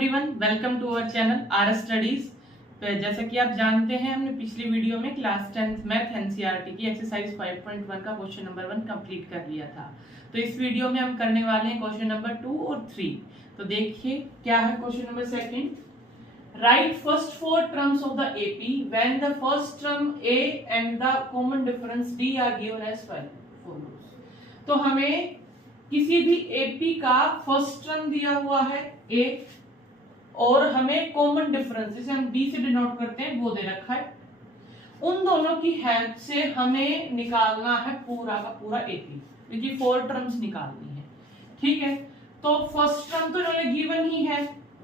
Everyone, welcome to our channel R studies. जैसा कि आप जानते हैं, हमने पिछली वीडियो में क्लास 10 मैथ एनसीईआरटी की एक्सरसाइज 5.1 का क्वेश्चन नंबर 1 कंप्लीट कर लिया था। तो इस वीडियो में हम करने वाले हैं क्वेश्चन नंबर 2 और 3। तो देखिए क्या है question number second. Write first four terms of the AP when the first term a and the common difference d are given as follows. तो हमें किसी भी एपी का फर्स्ट टर्म दिया हुआ है ए और हमें कॉमन डिफरेंस जिसे हम डी से डिनोट करते हैं वो दे रखा है। उन दोनों की हेल्प से हमें निकालना है पूरा का पूरा एपी, क्योंकि 4 टर्म्स निकालनी है। ठीक है, तो फर्स्ट टर्म तो इन्होंने गिवन ही है,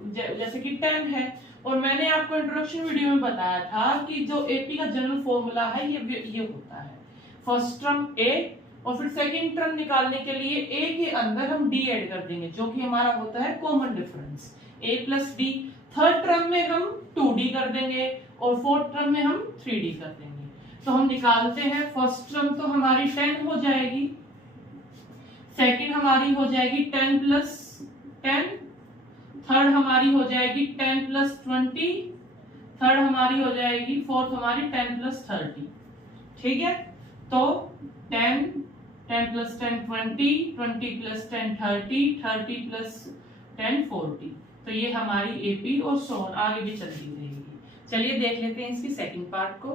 जैसे कि 10 है। और मैंने आपको इंट्रोडक्शन वीडियो में बताया था कि जो एपी का जनरल फॉर्मूला है ये होता है फर्स्ट टर्म ए और फिर सेकंड टर्म निकालने के लिए ए के अंदर हम डी ऐड कर देंगे, जो कि हमारा होता है common difference a plus D. Third term में हम 2d कर देंगे और फोर्थ टर्म में हम 3d कर देंगे। तो हम निकालते हैं, फर्स्ट टर्म तो हमारी 10 हो जाएगी, सेकंड हमारी हो जाएगी 10 प्लस 10, थर्ड हमारी हो जाएगी 10 प्लस 20, थर्ड हमारी हो जाएगी फोर्थ हमारी 10 प्लस 30। ठीक है, तो 10 प्लस 10 20, 20 प्लस 10 30, 30 प्लस 10 40। तो ये हमारी एपी और सोन आगे भी चलती रहेगी। चलिए देख लेते हैं इसकी सेकंड पार्ट को।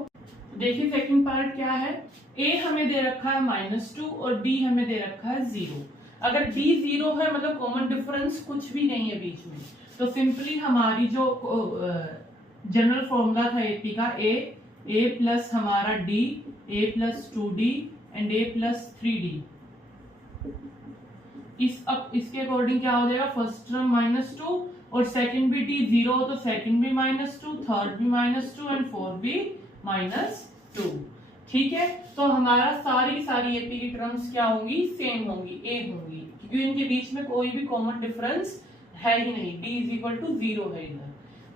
देखिए सेकंड पार्ट क्या है। ए हमें दे रखा है -2 और डी हमें दे रखा है 0। अगर डी 0 है मतलब कॉमन डिफरेंस कुछ भी नहीं है बीच में, तो सिंपली हमारी जो जनरल फॉर्मूला था एपी का ए प्लस हमारा D, A plus 2d and A plus 3d। इसके अकॉर्डिंग क्या हो जाएगा, फर्स्ट टर्म -2 और सेकंड भी डी 0 तो सेकंड भी -2, थर्ड भी -2 एंड फोर्थ भी -2। ठीक है, तो हमारा सारी एपी की टर्म्स क्या होंगी, सेम होंगी, ए होंगी, क्योंकि इनके बीच में कोई भी कॉमन डिफरेंस है ही नहीं, d = 0 है इधर।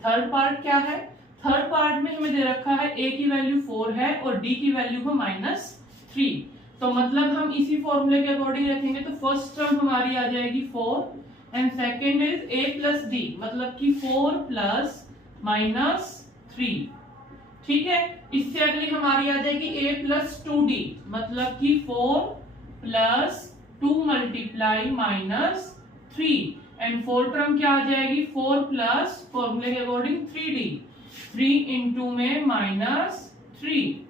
थर्ड पार्ट क्या है, थर्ड पार्ट में हमें दे रखा है ए की वैल्यू 4 है और डी की वैल्यू है -3। तो मतलब हम इसी फॉर्मूले के अकॉर्डिंग रखेंगे, तो फर्स्ट टर्म हमारी आ जाएगी 4 and second is a plus D, मतलब कि 4 प्लस -3। ठीक है, इससे अगली हमारी आ जाएगी a प्लस 2d, मतलब कि 4 plus 2 multiply -3 and fourth term क्या आ जाएगी, 4 प्लस फॉर्मूले के अकॉर्डिंग 3d, 3 इंटू में -3।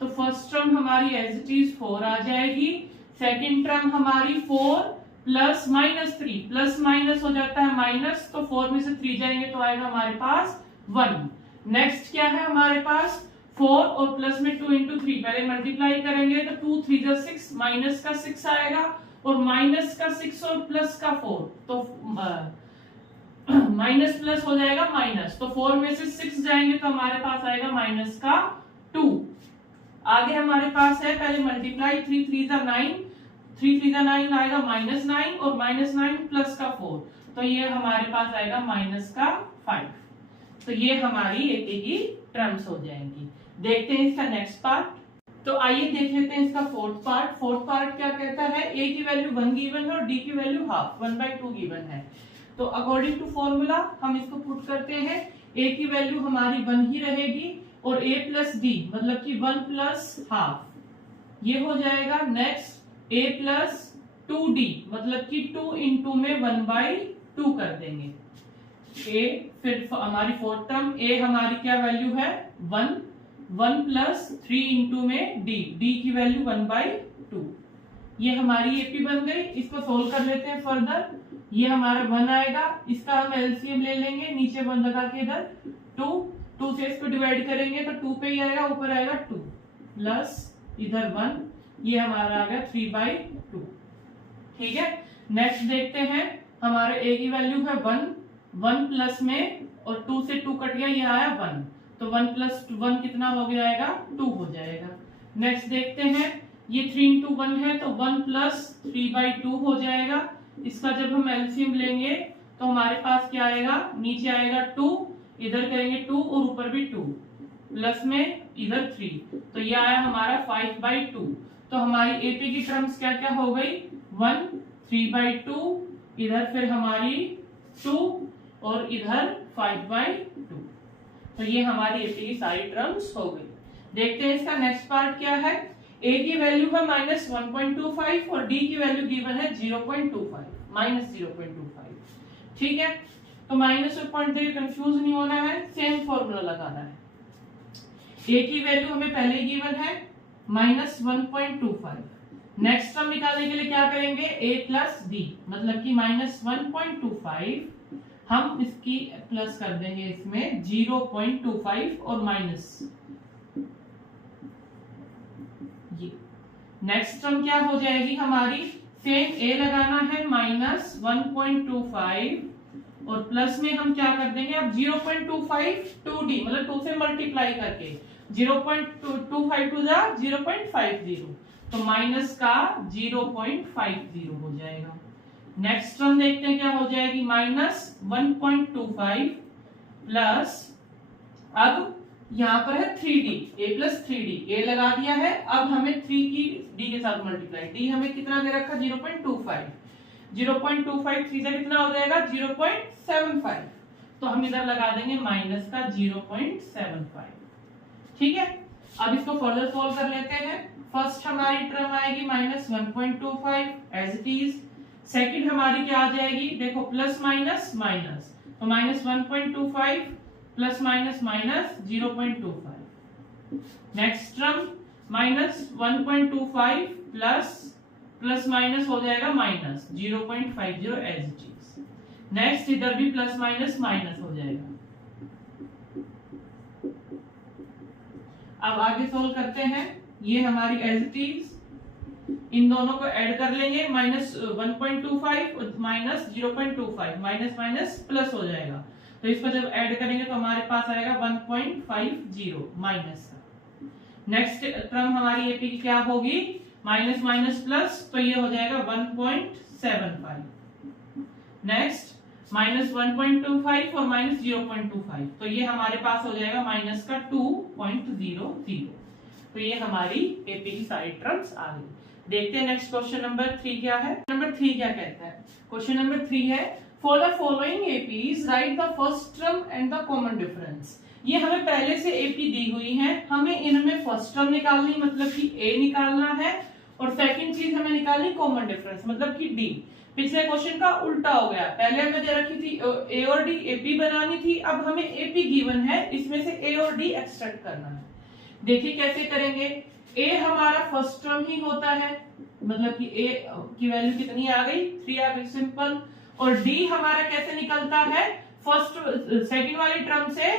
तो फर्स्ट टर्म हमारी एज इट इज 4 आ जाएगी, सेकंड टर्म हमारी 4 प्लस -3, प्लस माइनस हो जाता है माइनस, तो 4 में से 3 जाएंगे तो आएगा हमारे पास 1। नेक्स्ट क्या है हमारे पास, 4 और प्लस में 2 इंटू 3, पहले मल्टीप्लाई करेंगे तो 2 3 जा 6, माइनस का 6 आएगा और माइनस का 6 और प्लस का 4, तो माइनस प्लस हो जाएगा माइनस, तो 4 में से 6 जाएंगे तो हमारे पास आएगा माइनस का 2। आगे हमारे पास है पहले मल्टीप्लाई, 3 3 जा 9, 3 3 जा 9 आएगा -9 और -9 प्लस का 4, तो ये हमारे पास आएगा माइनस का 5। तो ये हमारी एपी की टर्म्स हो जाएंगी। देखते हैं इसका नेक्स्ट पार्ट। तो आइए देख लेते हैं इसका फोर्थ पार्ट। फोर्थ पार्ट क्या कहता है, ए की वैल्यू 1 गिवन है और डी की वैल्यू हाफ 1/2 गिवन है। तो अकॉर्डिंग टू फॉर्मूला हम इसको पुट करते हैं, ए की वैल्यू हमारी 1 ही रहेगी और a प्लस डी मतलब कि 1 प्लस हाफ, ये हो जाएगा। नेक्स्ट a प्लस 2d मतलब कि 2 इंटू में 1/2 कर देंगे a। फिर हमारी फोर्थ टर्म a हमारी क्या वैल्यू है 1 प्लस 3 इंटू में d की वैल्यू 1/2। ये हमारी एपी बन गई। इसको सोल्व कर लेते हैं फर्दर। ये हमारा 1 आएगा, इसका हम एलसीएम ले लेंगे, नीचे 1 लगा के इधर 2 से इसको डिवाइड करेंगे तो 2 पे ही आएगा, ऊपर आएगा 2 प्लस इधर 1, ये हमारा आ गया 3/2। ठीक है, नेक्स्ट देखते हैं, हमारे a की वैल्यू है 1 प्लस में और 2 से 2 कट गया, ये आया 1, तो 1 प्लस 1 कितना हो गया आएगा 2 हो जाएगा। नेक्स्ट देखते हैं, ये 3 इंटू 1 है तो 1 प्लस 3/2 हो जाएगा। इसका जब हम एलसीएम लेंगे तो हमारे पास क्या आएगा, नीचे आएगा 2, इधर करेंगे 2 और ऊपर भी 2 प्लस में इधर 3, तो ये आया हमारा 5/2। तो हमारी एपी की टर्म्स क्या क्या हो गई, 1 3/2, इधर फिर हमारी 2 और इधर 5/2। तो ये हमारी एपी की सारी टर्म्स हो गई। देखते हैं इसका नेक्स्ट पार्ट क्या है। ए की वैल्यू है -1.25 और डी की वैल्यू गिवन है 0.25, -0.25। ठीक है, तो माइनस और पॉइंट देके कंफ्यूज नहीं होना है, सेम फॉर्मूला लगाना है। ए की वैल्यू हमें पहले ही गिवन है -1.25। नेक्स्ट टर्म निकालने के लिए क्या करेंगे, a प्लस डी, मतलब कि -1.25 हम इसकी प्लस कर देंगे इसमें 0.25 और माइनस ये। नेक्स्ट टर्म क्या हो जाएगी हमारी, सेम a लगाना है -1.25 और प्लस में हम क्या कर देंगे अब 0.25 2d, मतलब 2 से मल्टीप्लाई करके 0.25 टू जा 0.50, तो माइनस का 0.50 हो जाएगा। नेक्स्ट टर्म देखते हैं क्या हो जाएगी, -1.25 प्लस, अब यहाँ पर है 3d, a plus 3d, a लगा दिया है, अब हमें 3 की d के साथ मल्टीप्लाई, d हमें कितना दे रखा 0.25, 0.25 3 से कितना हो जाएगा 0.75, तो हम इधर लगा देंगे माइनस का 0.75। ठीक है, अब इसको फर्दर सॉल्व कर लेते हैं। फर्स्ट हमारी टर्म आएगी -1.25 एज इट इज, सेकंड हमारी क्या आ जाएगी, देखो प्लस माइनस माइनस, तो -1.25 plus minus minus 0.25। Next term -1.25 plus minus हो जाएगा minus 0.50 as it is. Next इधर भी प्लस माइनस माइनस हो जाएगा। अब आगे सोल्व करते हैं, ये हमारी एज इट इज, इन दोनों को ऐड कर लेंगे, -1.25 और -0.25, माइनस माइनस प्लस हो जाएगा, तो इसको जब ऐड करेंगे तो हमारे पास आएगा 1.50 माइनस का। नेक्स्ट टर्म हमारी एपी की क्या होगी, माइनस माइनस प्लस, तो ये हो जाएगा 1.75। नेक्स्ट -1.25 और -0.25, तो ये हमारे पास हो जाएगा माइनस का 2.00। तो ये हमारी एपी की सारी टर्म्स आ गई। देखते हैं नेक्स्ट क्वेश्चन नंबर 3 क्या है। नंबर 3 क्या कहता है, क्वेश्चन नंबर 3 है, for the following APs right the first term and the common difference. ये हमें पहले से एपी दी हुई है, हमें इनमें फर्स्ट टर्म निकालनी, मतलब कि ए निकालना है, और सेकंड चीज हमें निकालनी कॉमन डिफरेंस, मतलब कि डी। पिछले क्वेश्चन का उल्टा हो गया, पहले हमें दे रखी थी ए और डी, एपी बनानी थी, अब हमें एपी गिवन है, इसमें से ए और डी एक्सट्रैक्ट करना है। देखिए कैसे करेंगे, ए हमारा फर्स्ट टर्म ही होता है, मतलब कि ए की वैल्यू कितनी आ गई 3 आ गई, सिंपल। और डी हमारा कैसे निकलता है, सेकंड वाली टर्म से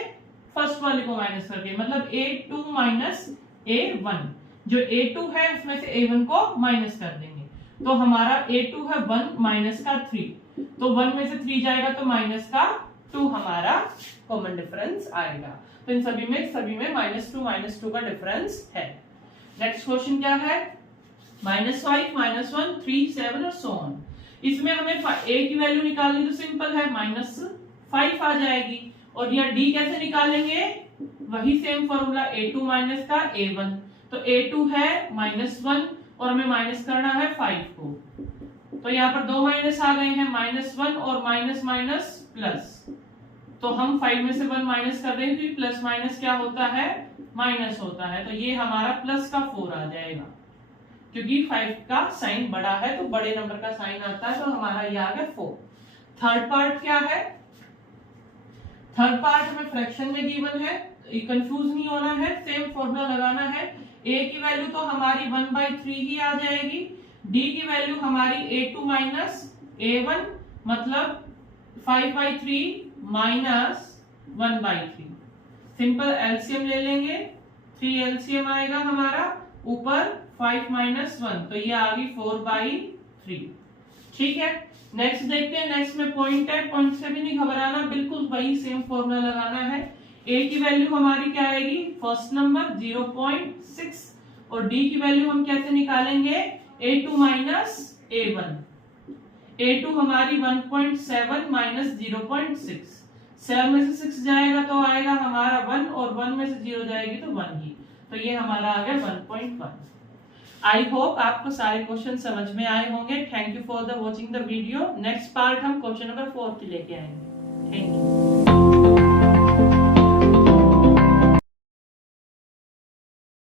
फर्स्ट वाली को माइनस करके, मतलब a2 माइनस a1, जो a2 है उसमें से a1 को माइनस कर देंगे, तो हमारा a2 है 1 माइनस का 3, तो 1 में से 3 जाएगा तो माइनस का 2 हमारा कॉमन डिफरेंस आएगा। तो इन सभी में -2 का डिफरेंस है। नेक्स्ट क्वेश्चन क्या है, -5 -1 3 7 और सो ऑन। इसमें हमें a की वैल्यू निकालनी, तो सिंपल है -5 आ जाएगी, और यह d कैसे निकालेंगे, वही सेम फॉर्मूला, a2 माइनस का a1, तो a2 है -1 और हमें माइनस करना है 5 को, तो यहाँ पर 2 माइनस आ गए हैं, -1 और माइनस माइनस प्लस, तो हम 5 में से 1 माइनस कर देंगे, प्लस माइनस क्या होता है, माइनस होता है, तो ये हमारा प्लस का 4 आ जाएगा, क्योंकि 5 का साइन बड़ा है तो बड़े नंबर का साइन आता है, तो हमारा ये आ गया 4। थर्ड पार्ट क्या है, थर्ड पार्ट हमें फ्रैक्शन में गिवन है, कंफ्यूज नहीं होना है, सेम फॉर्मूला लगाना है। a की वैल्यू तो हमारी 1/3 ही आ जाएगी, d की वैल्यू हमारी a2 माइनस a1, मतलब 5/3 माइनस 1/3, सिंपल एलसीएम ले लेंगे, 3 एलसीएम आएगा हमारा, ऊपर 5 माइनस 1, तो ये आ गई 4/3। ठीक है, नेक्स्ट देखते हैं, नेक्स्ट में पॉइंट है, पॉइंट से भी नहीं घबराना, बिल्कुल वही सेम फॉर्मूला लगाना है। a की वैल्यू हमारी क्या आएगी, फर्स्ट नंबर 0.6, और d की वैल्यू हम कैसे निकालेंगे, a2 माइनस a1, a2 हमारी 1.7 माइनस 0.6, 7 में से 6 जाएगा तो आएगा हमारा 1, और 1 में से 0 जाएगी तो 1 ही, तो ये हमारा आ गया 1.1। आई होप आपको सारे क्वेश्चन समझ में आए होंगे। Thank you for the watching the video. Next part हम क्वेश्चन नंबर 4 की लेके आएंगे। Thank you.